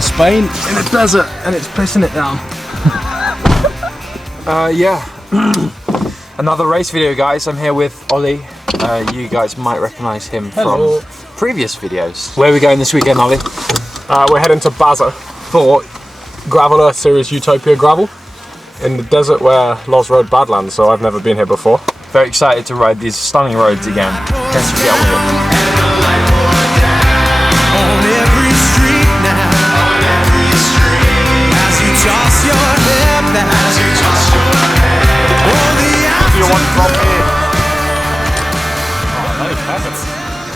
in Spain in a desert and it's pissing it down. Yeah, another race video, guys. I'm here with Ollie. You guys might recognise him from previous videos. Where are we going this weekend, Ollie? We're heading to Baza for Graveler Series Utopia gravel in the desert where Loz rode Badlands, so I've never been here before. Very excited to ride these stunning roads again. Let's get on with it.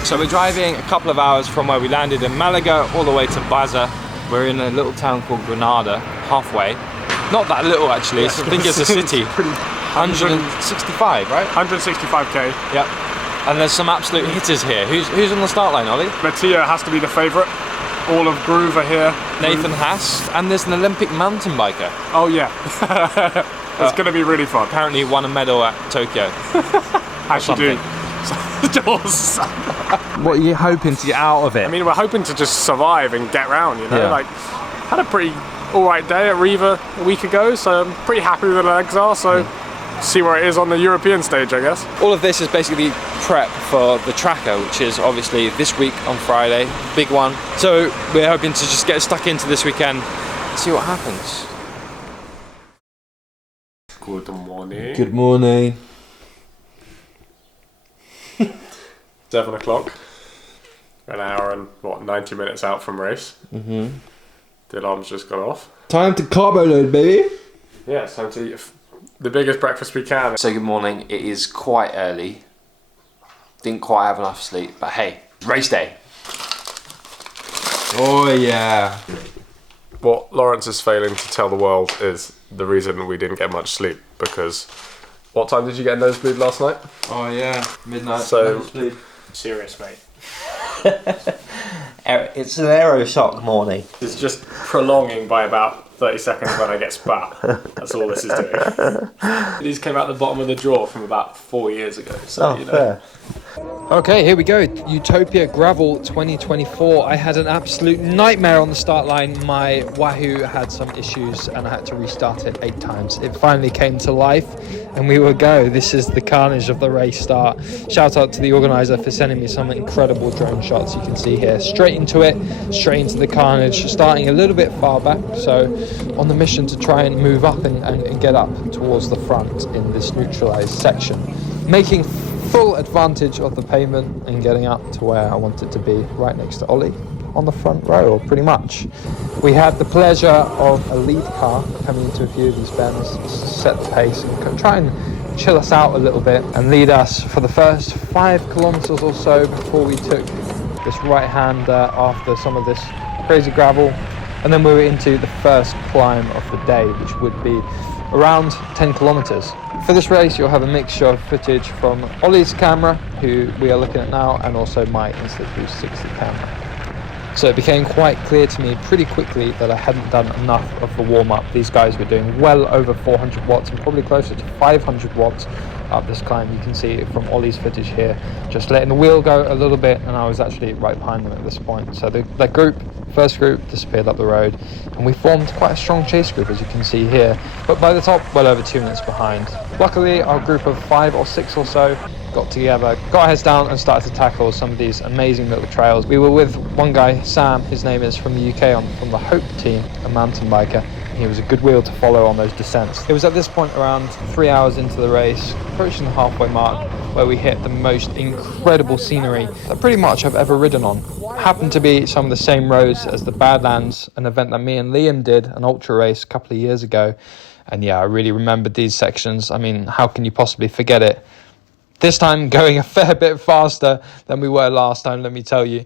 So we're driving a couple of hours from where we landed in Malaga all the way to Baza. We're in a little town called Granada, halfway. Not that little actually, I think it's a city. 165, right? 165k. Yep. And there's some absolute hitters here. Who's on the start line, Ollie? Mattia has to be the favourite. All of Groove are here. Nathan Haas. And there's an Olympic mountain biker. Oh yeah. It's going to be really fun. Apparently won a medal at Tokyo. Actually do. What are you hoping to get out of it? I mean, we're hoping to just survive and get round, you know? Yeah. Like, had a pretty alright day at Riva a week ago, so I'm pretty happy with the legs are, so see where it is on the European stage, I guess. All of this is basically prep for the tracker, which is obviously this week on Friday, big one. So we're hoping to just get stuck into this weekend and see what happens. Good morning. Good morning. 7 o'clock. An hour and, 90 minutes out from race. The alarm's just gone off. Time to carbo load, baby. Yeah, it's time to eat the biggest breakfast we can. So good morning, it is quite early. Didn't quite have enough sleep, but hey, race day. Oh yeah. What Lawrence is failing to tell the world is the reason we didn't get much sleep, because what time did you get nosebleed last night? Oh yeah, midnight. So nosebleed. Serious, mate. It's an aero shock morning. It's just prolonging by about 30 seconds when I get spat. That's all this is doing. These came out the bottom of the drawer from about 4 years ago. So, you know. Fair. Okay, here we go. Utopia Gravel 2024. I had an absolute nightmare on the start line. My Wahoo had some issues and I had to restart it 8 times. It finally came to life and we will go. This is the carnage of the race start. Shout out to the organiser for sending me some incredible drone shots you can see here. Straight into it, straight into the carnage, starting a little bit far back. So on the mission to try and move up and get up towards the front in this neutralised section. Making full advantage of the pavement and getting up to where I wanted to be, right next to Ollie on the front row, pretty much. We had the pleasure of a lead car coming into a few of these bends, set the pace and try and chill us out a little bit and lead us for the first 5 kilometers or so before we took this right hand after some of this crazy gravel, and then we were into the first climb of the day, which would be around 10 kilometers. For this race, you'll have a mixture of footage from Ollie's camera, who we are looking at now, and also my Insta360 camera. So it became quite clear to me pretty quickly that I hadn't done enough of the warm-up. These guys were doing well over 400 watts and probably closer to 500 watts up this climb. You can see it from Ollie's footage here, just letting the wheel go a little bit, and I was actually right behind them at this point. So the first group disappeared up the road, and we formed quite a strong chase group, as you can see here, but by the top, well over 2 minutes behind. Luckily, our group of 5 or 6 or so got together, got our heads down and started to tackle some of these amazing little trails. We were with one guy, Sam, his name is, from the UK, from the Hope team, a mountain biker. He was a good wheel to follow on those descents. It was at this point, around 3 hours into the race, approaching the halfway mark, where we hit the most incredible scenery that pretty much I've ever ridden on. Happened to be some of the same roads as the Badlands, an event that me and Liam did, an ultra race a couple of years ago. And yeah, I really remembered these sections. I mean, how can you possibly forget it? This time going a fair bit faster than we were last time, let me tell you.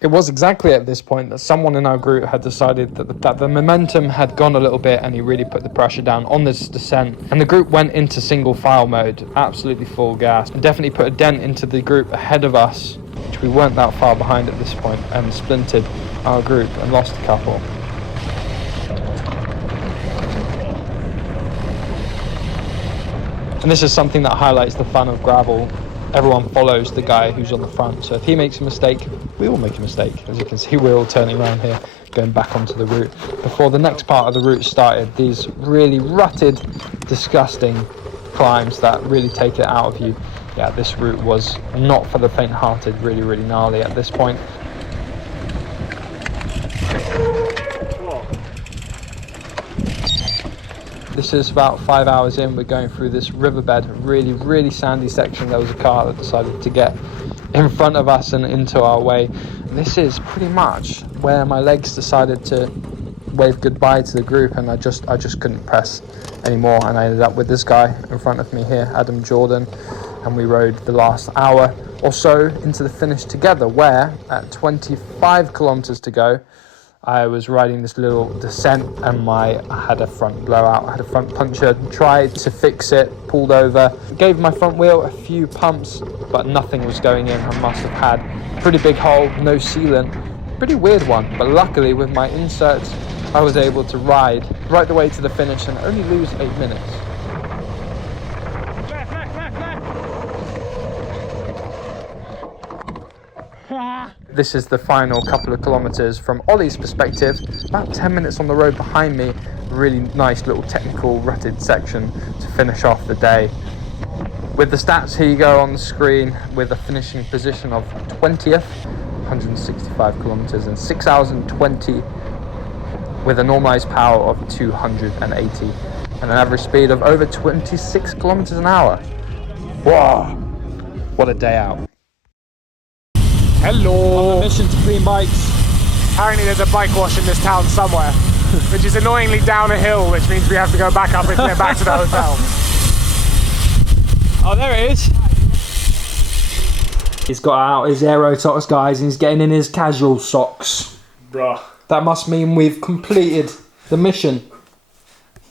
It was exactly at this point that someone in our group had decided that the momentum had gone a little bit, and he really put the pressure down on this descent. And the group went into single file mode, absolutely full gas, and definitely put a dent into the group ahead of us, which we weren't that far behind at this point, and splintered our group and lost a couple. And this is something that highlights the fun of gravel. everyone follows the guy who's on the front. So if he makes a mistake, we all make a mistake. As you can see, we're all turning around here, going back onto the route. Before the next part of the route started, these really rutted, disgusting climbs that really take it out of you. Yeah, this route was not for the faint-hearted, really, really gnarly at this point. This is about 5 hours in. We're going through this riverbed, really, really sandy section. There was a car that decided to get in front of us and into our way. This is pretty much where my legs decided to wave goodbye to the group, and I just couldn't press anymore, and I ended up with this guy in front of me here, Adam Jordan, and we rode the last hour or so into the finish together, where at 25 kilometers to go, I was riding this little descent and I had a front blowout. I had a front puncture, tried to fix it, pulled over, gave my front wheel a few pumps, but nothing was going in. I must have had a pretty big hole, no sealant, pretty weird one, but luckily with my inserts, I was able to ride right the way to the finish and only lose 8 minutes. This is the final couple of kilometers from Ollie's perspective, about 10 minutes on the road behind me, really nice little technical rutted section to finish off the day. With the stats, here you go on the screen, with a finishing position of 20th, 165 kilometers in 6 hours and 20, with a normalized power of 280 and an average speed of over 26 kilometers an hour. Wow, what a day out. Hello! On a mission to clean bikes. Apparently there's a bike wash in this town somewhere, which is annoyingly down a hill, which means we have to go back up and get back to the hotel. Oh, there it is. He's got out his aero socks, guys, and he's getting in his casual socks. Bruh. That must mean we've completed the mission.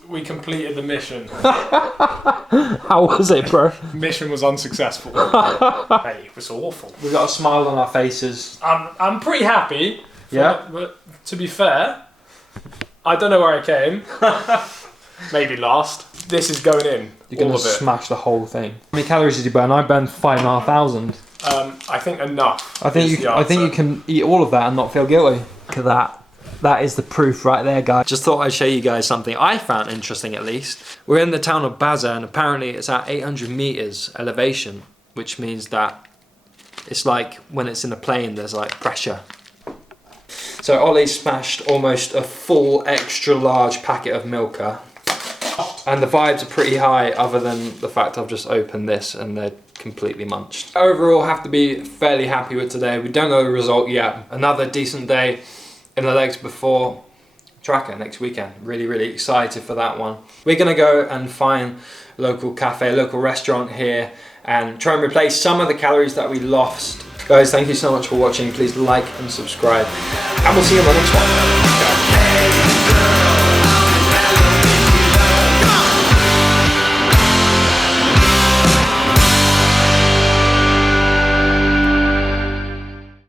We completed the mission. How was it, bro? Mission was unsuccessful. Hey, it was awful. We've got a smile on our faces. I'm pretty happy. Yeah. But to be fair, I don't know where I came. Maybe last. This is going in. You're going to smash the whole thing. How many calories did you burn? I burned 5,500. I think enough. I think you can eat all of that and not feel guilty. Look at that. That is the proof right there, guys. Just thought I'd show you guys something I found interesting, at least. We're in the town of Baza, and apparently it's at 800 meters elevation, which means that it's like when it's in a plane, there's like pressure. So Ollie smashed almost a full extra large packet of Milka. And the vibes are pretty high, other than the fact I've just opened this and they're completely munched. Overall, have to be fairly happy with today. We don't know the result yet. Another decent day in the legs before tracker next weekend. Really, really excited for that one. We're gonna go and find a local cafe, a local restaurant here, and try and replace some of the calories that we lost. Guys, thank you so much for watching. Please like and subscribe, and we'll see you in the next one.